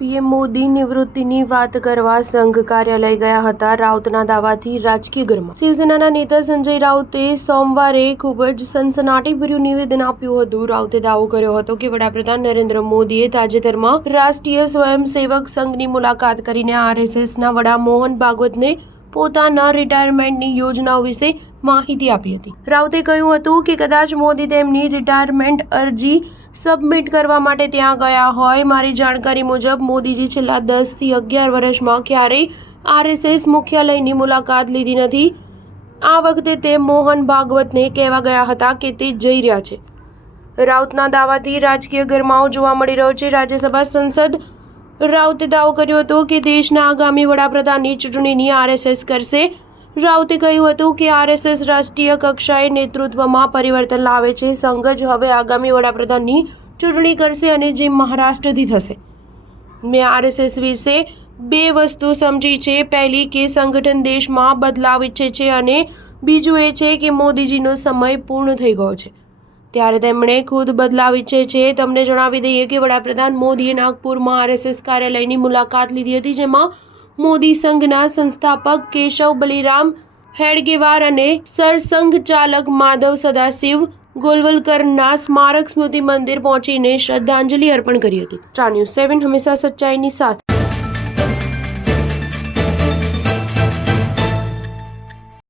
PM Modi નિવૃત્તિની વાત કરવા સંઘ કાર્યાલય ગયા હતા. રાઉતના દાવાથી રાજકીય ગરમા. શિવસેનાના નેતા સંજય રાઉતે સોમવારે ખૂબ જ સનસનાટીભર્યું નિવેદન આપ્યું હતું. રાઉતે દાવો કર્યો હતો કે વડાપ્રધાન નરેન્દ્ર મોદીએ તાજેતરમાં રાષ્ટ્રીય સ્વયંસેવક સંઘની મુલાકાત કરીને આરએસએસના વડા મોહન ભાગવતને પોતાના રિટાયરમેન્ટની યોજનાઓ વિશે માહિતી આપી હતી. રાઉતે કહ્યું હતું કે કદાચ મોદી તેમની રિટાયરમેન્ટ અરજી સબમિટ કરવા માટે ત્યાં ગયા હોય. મારી જાણકારી મુજબ મોદીજી છેલ્લા 10 થી 11 વર્ષમાં ક્યારેય આરએસએસ મુખ્યાલયની મુલાકાત લીધી નથી. આ વખતે તે મોહન ભાગવતને કહેવા ગયા હતા કે તે જઈ રહ્યા છે. રાઉતના દાવાથી રાજકીય ગરમાવો જોવા મળી રહ્યો છે. રાજ્યસભા સંસદ રાઉતે દાવો કર્યો હતો કે દેશના આગામી વડાપ્રધાનની ચૂંટણીની આરએસએસ કરશે. રાઉતે કહ્યું હતું કે આરએસએસ રાષ્ટ્રીય કક્ષાએ નેતૃત્વમાં પરિવર્તન લાવે છે. સંઘ જ હવે આગામી વડાપ્રધાનની ચૂંટણી કરશે અને જે મહારાષ્ટ્રથી થશે. મેં આરએસએસ વિશે 2 વસ્તુ સમજી છે. પહેલી કે સંગઠન દેશમાં બદલાવ ઈચ્છે છે અને બીજું એ છે કે મોદીજીનો સમય પૂર્ણ થઈ ગયો છે ત્યારે તેમણે ખુદ બદલાવ ઈચ્છે છે. તમને જણાવી દઈએ કે વડાપ્રધાન મોદીએ નાગપુરમાં આરએસએસ કાર્યાલયની મુલાકાત લીધી હતી, જેમાં મોદી સંઘના સંસ્થાપક કેશવ બલિરામ હેડગેવાર અને સરસંઘ ચાલક માધવ સદાશિવ ગોલવલકરના સ્મારક સ્મૃતિ મંદિર પહોંચીને શ્રદ્ધાંજલિ અર્પણ કરી હતી. સ્ટાર ન્યૂઝ 7 હંમેશા સચ્ચાઈની સાથે.